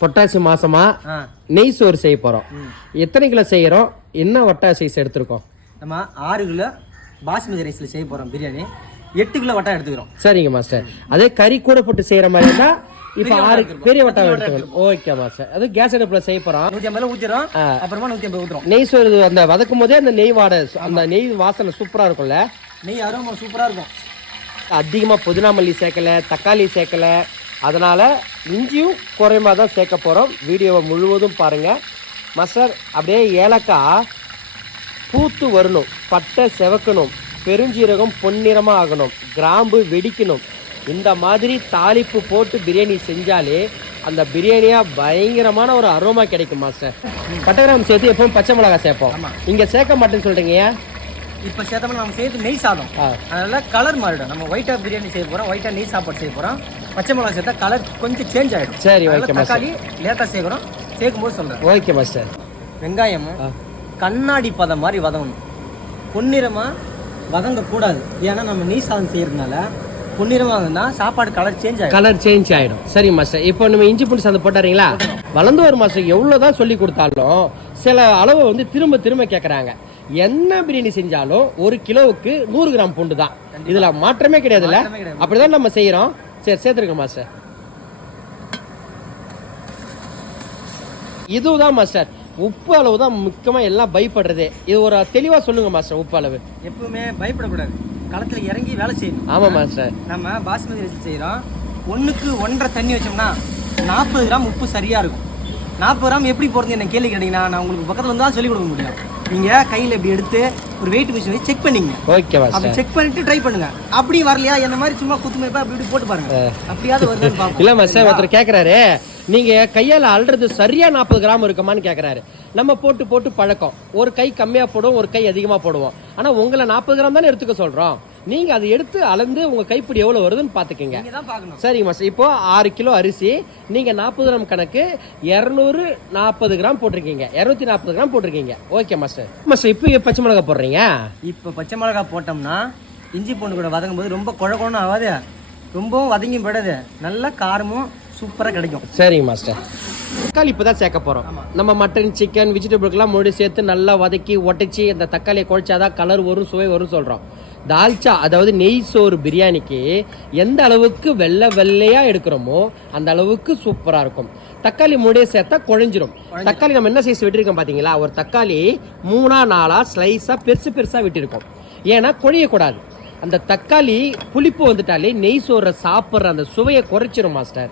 பொட்டாசி மாசமா நெய் சோறு செய்ய போறோம். எத்தனை கிலோ செய்யறோம், என்ன வட்டா சைஸ் எடுத்துருக்கோம்? நம்ம 6 கிலோ பாஸ்மதி ரைஸ்ல செய்ய போறோம் பிரியாணி. 8 கிலோ வட்டா எடுத்துக்கிறோம். சரிங்க மாஸ்டர். அதே கறி கூட போட்டு செய்யற மாதிரி இருந்தா இப்ப 6 பெரிய வட்டா எடுத்துக்கணும். Okay master. அது கேஸ் அடுப்புல செய்ய போறோம். 150 ஊத்திரோம், அப்புறமா 150 ஊத்துறோம். நெய் சோறு அந்த வதக்கும் போதே அந்த நெய் வாடை, அந்த நெய் வாசனை சூப்பரா இருக்கும்ல. நெய் அரோமா சூப்பரா இருக்கும். அதிகமா புதினா மல்லி சேர்க்கல, தக்காளி சேர்க்கல, அதனால இஞ்சியும் குறைமா தான் சேர்க்க போறோம். வீடியோவை முழுவதும் பாருங்க மாஸ்டர். அப்படியே ஏலக்காய் பூத்து வரணும், பட்டை செவக்கணும், பெருஞ்சீரகம் பொன்னிறமா ஆகணும், கிராம்பு வெடிக்கணும். இந்த மாதிரி தாளிப்பு போட்டு பிரியாணி செஞ்சாலே அந்த பிரியாணியா பயங்கரமான ஒரு அரோமா கிடைக்கும் மாஸ்டர். பட்டை கிராம்பு சேர்த்து எப்பவும் பச்சை மிளகாய் சேர்ப்போம், இங்க சேர்க்க மாட்டேன்னு சொல்றீங்க. இப்போ சேர்த்தோம்னா நம்ம சேர்த்து நெய் சாதம், அதனால கலர் மாறிடும். நம்ம ஒயிட்டா பிரியாணி செய்ய போறோம், ஒயிட்டா நெய் சாப்பாடு செய்ய போறோம். பச்சை மிளகாய் சேர்த்தா கலர் கொஞ்சம் சேஞ்ச் ஆயிடும். சரி, ஓகே. தக்காளி லேட்டா சேர்க்கிறோம், சேர்க்கும் போது சொல்றேன். Okay master. வெங்காயம் கண்ணாடி பதம் மாதிரி வதங்கணும், பொன்னிறமா வதங்க கூடாது. ஏன்னா நம்ம நெய் சாதம் செய்யறதுனால பொன்னிறமா இருந்தா சாப்பாடு கலர் சேஞ்ச் ஆயிடும். கலர் சேஞ்ச் ஆயிடும். சரி மாஸ்டர். இப்போ நம்ம இஞ்சி பூண்டு சாந்து போட்டாரீங்களா? வளர்ந்து ஒரு மாஸ்டர் எவ்வளவுதான் சொல்லி கொடுத்தாலும் சில அளவு வந்து திரும்ப திரும்ப கேட்கறாங்க. என்ன பிரியாணி செஞ்சாலும் 1 கிலோவுக்கு 100 கிராம் பூண்டு தான், இதுல மாற்றமே கிடையாதுல்ல. அப்படிதான் நம்ம செய்யறோம். சரி, சேர்த்துருங்க மாஸ்டர். இதுதான் மாஸ்டர் உப்பு அளவு தான் முக்கியமா எல்லாம் பயப்படுறதே. இது ஒரு தெளிவா சொல்லுங்க மாஸ்டர். உப்பு அளவு எப்பவுமே பயப்படக்கூடாது, களத்துல இறங்கி வேலை செய்யணும். ஆமா மாஸ்டர். நம்ம பாஸ்மதி ரைஸ் செய்யறோம், 1க்கு 1.5 தண்ணி வச்சோம்னா 40 கிராம் உப்பு சரியா இருக்கும். 40 கிராம் எப்படி போறது என்ன கேள்வி கேட்டீங்கன்னா நான் உங்களுக்கு பக்கத்துல வந்து தான் சொல்லி கொடுக்க முடியும். நீங்க கையில இப்படி எடுத்து ஒரு வெயிட் மிஷின் வச்சு செக் பண்ணீங்க. Okay master. அப்படி செக் பண்ணிட்டு ட்ரை பண்ணுங்க. அப்படி வரலையா என்ன மாதிரி சும்மா குத்துமைப்பா அப்படி போட்டு பாருங்க, அப்படியாவது வருதுன்னு பாப்போம். இல்ல மாஸ்டர், ஒருத்தர் கேக்குறாரு நீங்க கையால அல்றது சரியா 40 கிராம் இருக்குமான்னு கேக்குறாரு. நம்ம போட்டு போட்டு பழக்கம், ஒரு கை கம்மியா போடுவோம், ஒரு கை அதிகமா போடுவோம். ஆனா உங்களை 40 கிராம் தானே எடுத்துக்க சொல்றோம். நீங்க அதை எடுத்து அளந்து உங்க கைப்பிடி எவ்வளவு வருதுன்னு பாத்துக்கங்க. சரிங்க மாஸ்டர். இப்போ 6 கிலோ அரிசி, நீங்க 40 கிராம் கணக்கு 240 கிராம் போட்டிருக்கீங்க, 240 கிராம் போட்டிருக்கீங்க. Okay master. மாஸ்டர் இப்போ பச்சை மிளகாய் போடுறீங்க. இப்போ பச்சை மிளகாய் போட்டோம்னா இஞ்சி பூண்டு கூட வதங்கும் போது ரொம்ப குழகுன்னு ஆகாது, ரொம்பவும் வதங்கி போயிடாது, நல்ல காரமும் சூப்பரா கிடைக்கும். சரிங்க மாஸ்டர். தக்காளி இப்பதான் சேர்க்க போறோம். நம்ம மட்டன், சிக்கன், வெஜிடபிள்லாம் மறுபடியும் சேர்த்து நல்லா வதக்கி ஒட்டிச்சு அந்த தக்காளியை குழைச்சாதான் கலர் வரும், சுவை வரும் சொல்றோம். தால்ச்சா அதாவது நெய் சோறு பிரியாணிக்கு எந்த அளவுக்கு வெள்ளையா எடுக்கிறோமோ அந்த அளவுக்கு சூப்பரா இருக்கும். தக்காளி மூடியே சேர்த்தா குழஞ்சிரும். தக்காளி நம்ம என்ன சைஸ் வெட்டிருக்கோம் பாத்தீங்களா? ஒரு தக்காளி 3-4 ஸ்லைஸா பெருசு பெருசா வெட்டிருக்கோம். ஏன்னா குழையக்கூடாது. அந்த தக்காளி புளிப்பு வந்துட்டாலே நெய் சோறை சாப்பிட்ற அந்த சுவையை குறைச்சிரும் மாஸ்டர்.